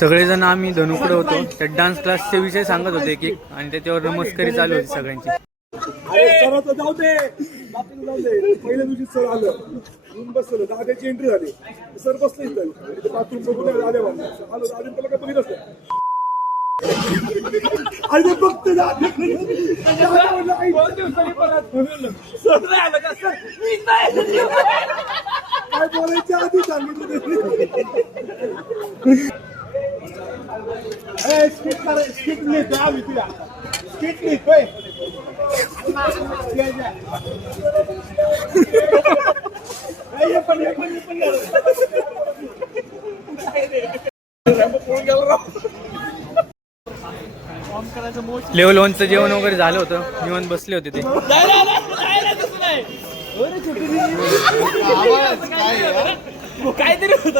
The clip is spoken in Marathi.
सगळेजण आम्ही धनुकडे होतो. त्या डान्स क्लासचे विषय सांगत होते एक एक आणि त्याच्यावर मस्करी चालू होती सगळ्यांची. अरे सर जाऊ दे, जाऊ दे. पहिल्या दिवशी सर आलं, येऊन बसलं, दादाची एंट्री झाली. सर बसले इथं बाथरूम बघून आले म्हणून आलो. दादा त्याला काय बघितलं असतं. अरे फक्त काय बोलायच्या आधी सांगितलं. स्किट लिहितोय आम्ही तुला, स्किट लिहितोय. लेवल 1चं जेवण वगैरे झालं होतं. निवांत बसले होते ते. काहीतरी होत